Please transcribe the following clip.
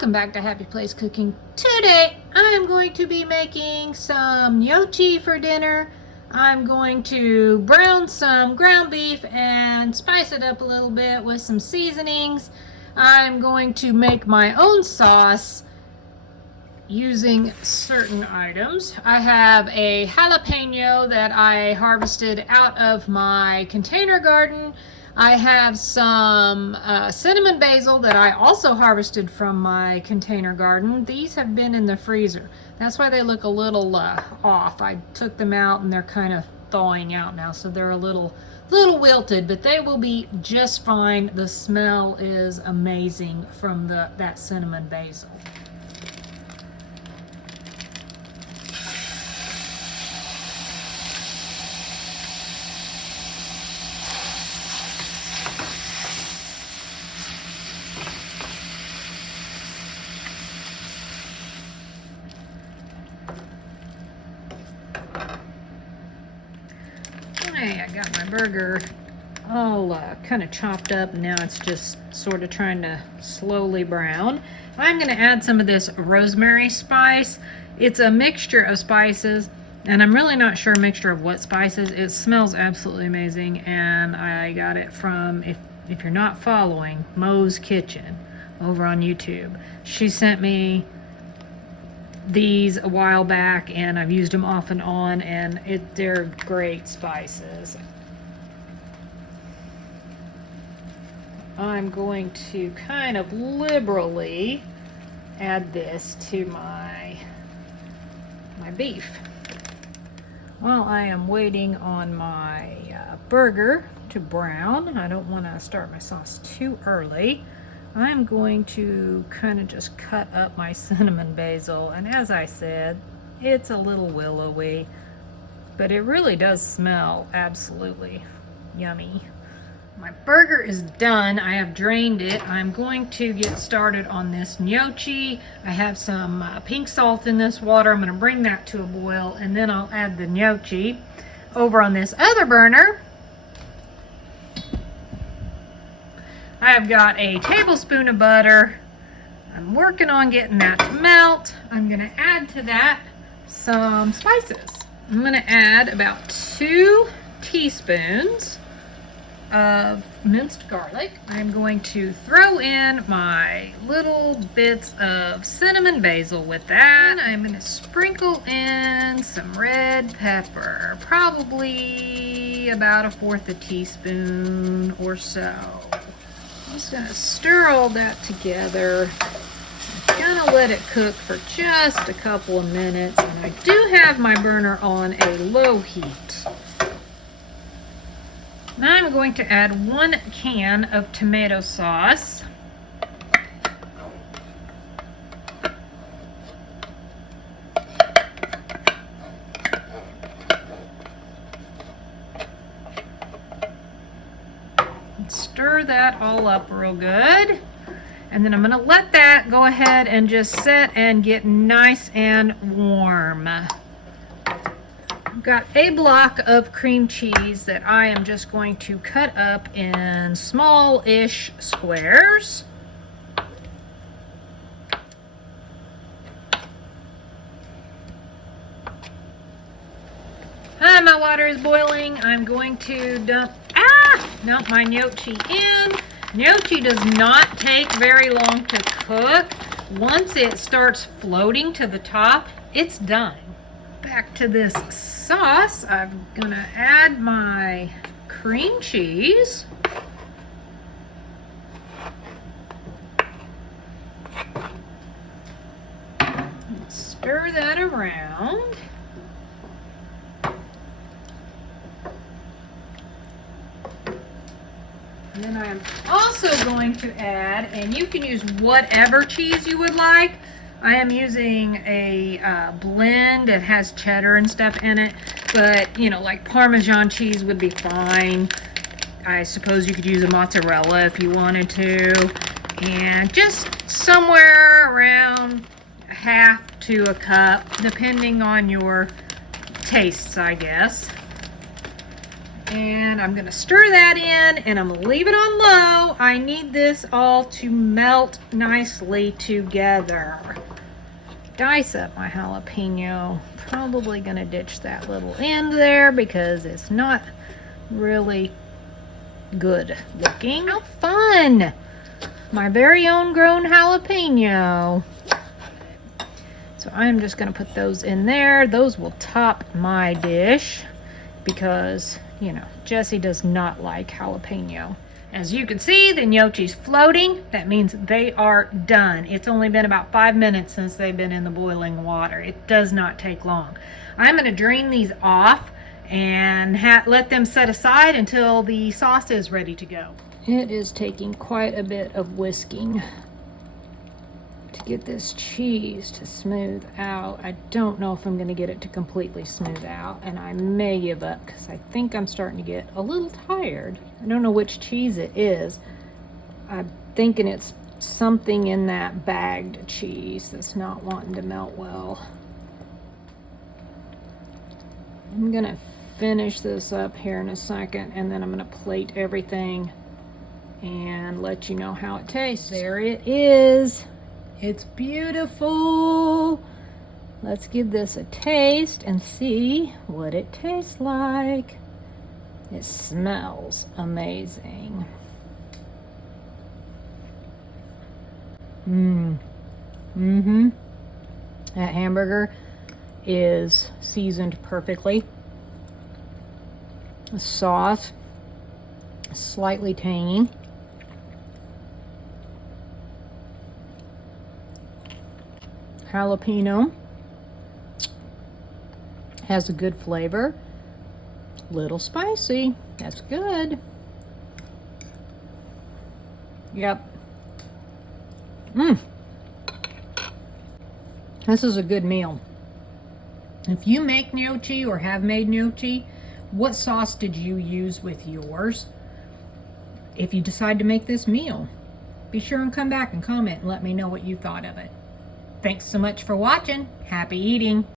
Welcome back to Happy Place Cooking. Today I'm going to be making some gnocchi for dinner. I'm going to brown some ground beef and spice it up a little bit with some seasonings. I'm going to make my own sauce using certain items. I have a jalapeno that I harvested out of my container garden. I have some cinnamon basil that I also harvested from my container garden. These have been in the freezer. That's why they look a little off. I took them out and they're kind of thawing out now, so they're a little wilted, but they will be just fine. The smell is amazing from that cinnamon basil. Hey, I got my burger all kind of chopped up, and now it's just sort of trying to slowly brown. I'm going to add some of this rosemary spice. It's a mixture of spices, and I'm really not sure a mixture of what spices. It smells absolutely amazing, and I got it from, if you're not following, Mo's Kitchen over on YouTube. She sent me these a while back, and I've used them off and on, and they're great spices. I'm going to kind of liberally add this to my beef. While I am waiting on my burger to brown, I don't want to start my sauce too early. I'm going to kind of just cut up my cinnamon basil, and as I said, it's a little willowy, but it really does smell absolutely yummy. My burger is done. I have drained it. I'm going to get started on this gnocchi. I have some pink salt in this water. I'm going to bring that to a boil, and then I'll add the gnocchi. Over on this other burner, I have got a tablespoon of butter. I'm working on getting that to melt. I'm going to add to that some spices. I'm going to add about 2 teaspoons of minced garlic. I'm going to throw in my little bits of cinnamon basil with that. I'm going to sprinkle in some red pepper, probably about 1/4 teaspoon or so. I'm just going to stir all that together. I'm going to let it cook for just a couple of minutes, and I do have my burner on a low heat. Now I'm going to add 1 can of tomato sauce. Stir that all up real good, and then I'm going to let that go ahead and just sit and get nice and warm. I've got a block of cream cheese that I am just going to cut up in small-ish squares. My water is boiling. I'm going to dump my gnocchi in. Gnocchi does not take very long to cook. Once it starts floating to the top, it's done. Back to this sauce, I'm gonna add my cream cheese. Stir that around. And then I'm also going to add, and you can use whatever cheese you would like. I am using a blend that has cheddar and stuff in it, but you know, like Parmesan cheese would be fine. I suppose you could use a mozzarella if you wanted to. And just somewhere around 1/2 to a cup, depending on your tastes, I guess. And I'm gonna stir that in and I'm gonna leave it on low. I need this all to melt nicely together. Dice up my jalapeno. Probably gonna ditch that little end there because it's not really good looking. How fun! My very own grown jalapeno. So I'm just gonna put those in there. Those will top my dish because, you know, Jessie does not like jalapeno. As you can see, the gnocchi's floating. That means they are done. It's only been about 5 minutes since they've been in the boiling water. It does not take long. I'm gonna drain these off and let them set aside until the sauce is ready to go. It is taking quite a bit of whisking to get this cheese to smooth out. I don't know if I'm gonna get it to completely smooth out, and I may give up because I think I'm starting to get a little tired. I don't know which cheese it is. I'm thinking it's something in that bagged cheese that's not wanting to melt well. I'm gonna finish this up here in a second, and then I'm gonna plate everything and let you know how it tastes. There it is. It's beautiful. Let's give this a taste and see what it tastes like. It smells amazing. That hamburger is seasoned perfectly. The sauce is slightly tangy. Jalapeno has a good flavor. Little spicy. That's good. Yep. This is a good meal. If you make gnocchi or have made gnocchi, what sauce did you use with yours? If you decide to make this meal, be sure and come back and comment and let me know what you thought of it. Thanks so much for watching. Happy eating.